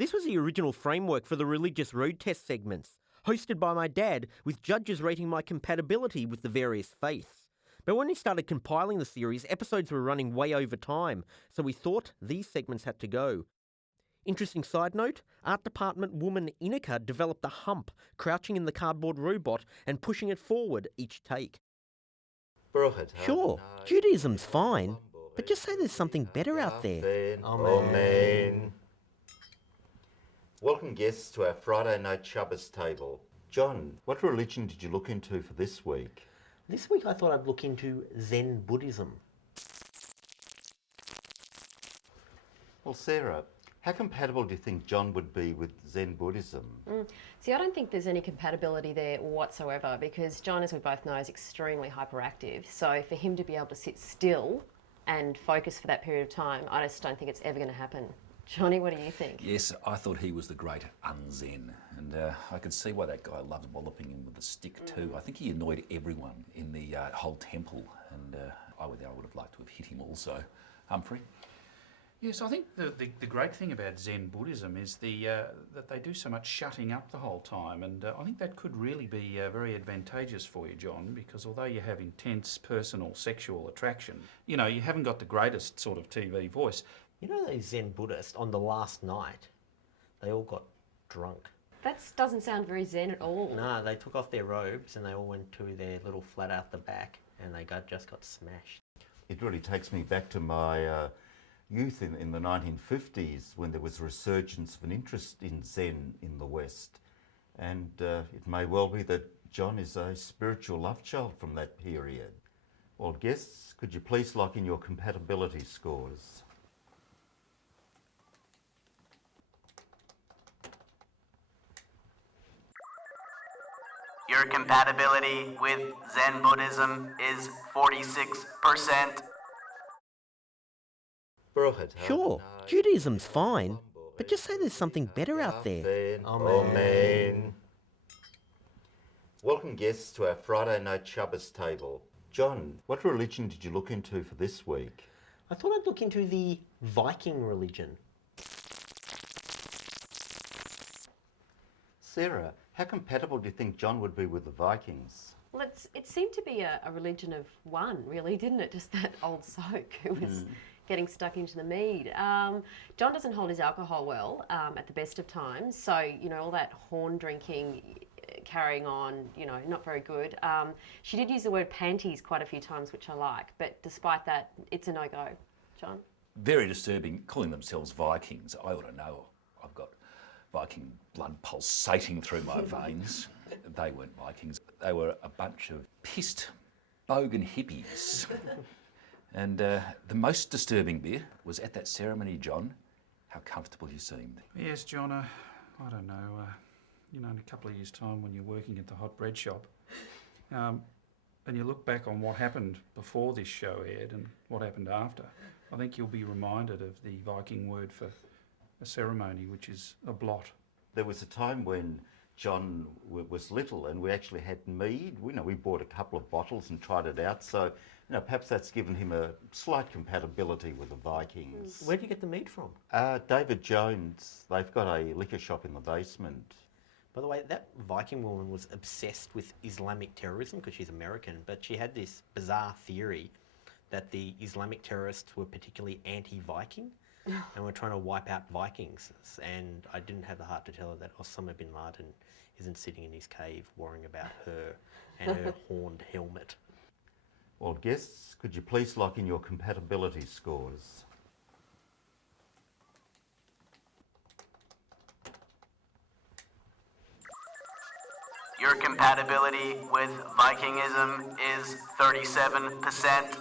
This was the original framework for the religious road test segments, hosted by my dad, with judges rating my compatibility with the various faiths. But when we started compiling the series, episodes were running way over time, so we thought these segments had to go. Interesting side note, art department woman Inika developed a hump, crouching in the cardboard robot and pushing it forward each take. Sure, Judaism's fine, but just say there's something better out there. Amen. Welcome guests to our Friday night Shabbos table. John, what religion did you look into for this week? This week I thought I'd look into Zen Buddhism. Well, Sarah, how compatible do you think John would be with Zen Buddhism? See, I don't think there's any compatibility there whatsoever because John, as we both know, is extremely hyperactive. So for him to be able to sit still and focus for that period of time, I just don't think it's ever going to happen. Johnny, what do you think? Yes, I thought he was the great un-Zen, and I could see why that guy loved walloping him with a stick too. I think he annoyed everyone in the whole temple, and I would have liked to have hit him also. Humphrey? Yes, I think the great thing about Zen Buddhism is that they do so much shutting up the whole time, and I think that could really be very advantageous for you, John, because although you have intense personal sexual attraction, you know, you haven't got the greatest sort of TV voice. You know those Zen Buddhists, on the last night, they all got drunk. That doesn't sound very Zen at all. No, they took off their robes and they all went to their little flat out the back and they just got smashed. It really takes me back to my youth in the 1950s when there was a resurgence of an interest in Zen in the West. And it may well be that John is a spiritual love child from that period. Well, guests, could you please lock in your compatibility scores? Your compatibility with Zen Buddhism is 46%. Sure, Judaism's fine, but just say there's something better out there. Amen. Welcome guests to our Friday night Shabbos table. John, what religion did you look into for this week? I thought I'd look into the Viking religion. Sarah, how compatible do you think John would be with the Vikings? Well, it seemed to be a religion of one, really, didn't it? Just that old soak who was getting stuck into the mead. John doesn't hold his alcohol well at the best of times, so, you know, all that horn drinking, carrying on, you know, not very good. She did use the word panties quite a few times, which I like, but despite that, it's a no-go. John? Very disturbing, calling themselves Vikings. I ought to know. I've got Viking blood pulsating through my veins. They weren't Vikings. They were a bunch of pissed, bogan hippies. And the most disturbing bit was at that ceremony, John, how comfortable you seemed. Yes, John, I don't know, you know, in a couple of years' time when you're working at the hot bread shop, and you look back on what happened before this show aired and what happened after, I think you'll be reminded of the Viking word for a ceremony, which is a blot. There was a time when John was little and we actually had mead. We bought a couple of bottles and tried it out, so perhaps that's given him a slight compatibility with the Vikings. Where do you get the meat from? David Jones. They've got a liquor shop in the basement. By the way, that Viking woman was obsessed with Islamic terrorism because she's American, but she had this bizarre theory that the Islamic terrorists were particularly anti-Viking and were trying to wipe out Vikings. And I didn't have the heart to tell her that Osama bin Laden isn't sitting in his cave worrying about her and her horned helmet. Well, guests, could you please lock in your compatibility scores? Your compatibility with Vikingism is 37%.